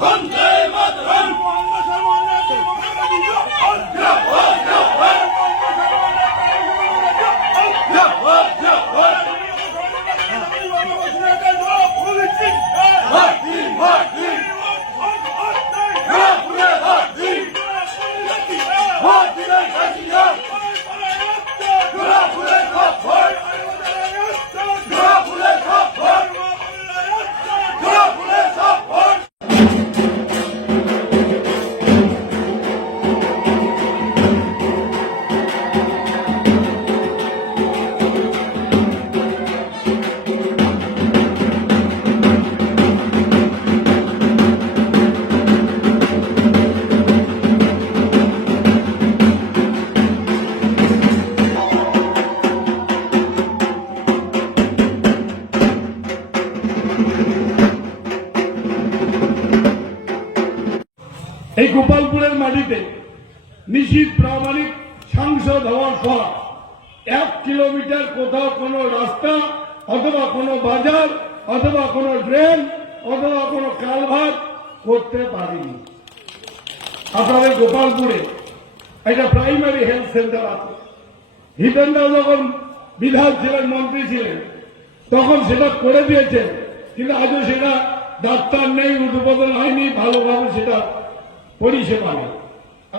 বন্দে মাতরম হাতি এই গোপালপুরের মাটিতে নিশীত প্রামাণিক সাংসদ হওয়ার পর এক কিলোমিটার কোথাও কোনো রাস্তা অথবা কোনো বাজার অথবা কোনো ড্রেন অথবা কোনো কালভার করতে পারিনি। আপনাদের গোপালপুরে একটা প্রাইমারি হেলথ সেন্টার আছে। হিতেন্দ্র যখন বিধায়ক ছিলেন, মন্ত্রী ছিলেন, তখন সেটা করে দিয়েছেন। কিন্তু আজও সেটা ডাক্তার নেই উদ্বোধন হয়নি ভালোভাবে সেটা পরিষেবা নেই।